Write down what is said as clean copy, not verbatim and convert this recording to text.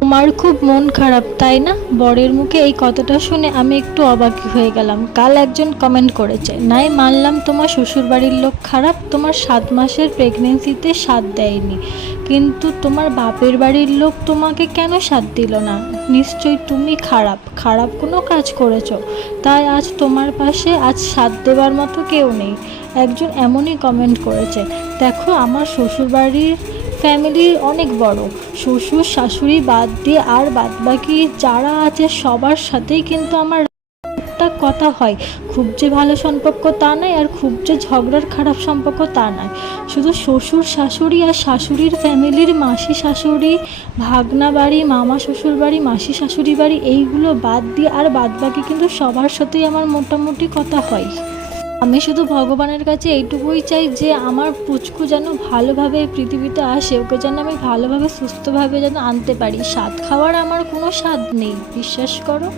তোমার খুব মন খারাপ তাই না? বরের মুখে এই কথাটা শুনে আমি একটু অবাক হয়ে গেলাম। কাল একজন কমেন্ট করেছে, নাই মানলাম তোমার শ্বশুরবাড়ির লোক খারাপ, তোমার 7 মাসের প্রেগনেন্সিতে সাথ দেয়নি, কিন্তু তোমার বাপের বাড়ির লোক তোমাকে কেন সাথ দিল না? নিশ্চয়ই তুমি খারাপ খারাপ কোনো কাজ করেছো, তাই আজ তোমার পাশে আজ সাথ দেওয়ার মতো কেউ নেই। একজন এমনই কমেন্ট করেছে, দেখো আমার শ্বশুরবাড়ির ফ্যামিলি অনেক বড়, শ্বশুর শাশুড়ি বাদ দিয়ে আর বাদবাকি যারা আছে সবার সাথেই কিন্তু আমার একটা কথা হয়। খুব যে ভালো সম্পর্ক তা নয়, আর খুব যে ঝগড়ার খারাপ সম্পর্ক তা নয়। শুধু শ্বশুর শাশুড়ি আর শাশুড়ির ফ্যামিলির মাসি শাশুড়ি, ভাগনা বাড়ি, মামা শ্বশুর বাড়ি, মাসি শাশুড়ি বাড়ি, এইগুলো বাদ দিয়ে আর বাদবাকি কিন্তু সবার সাথেই আমার মোটামুটি কথা হয়। আমি শুধু ভগবানের কাছে এইটুকুই চাই যে আমার পুচকু যেন ভালোভাবে এই পৃথিবীতে আসে, ওকে যেন আমি ভালোভাবে সুস্থভাবে যেন আনতে পারি। স্বাদ খাওয়ার আমার কোনো স্বাদ নেই, বিশ্বাস করো।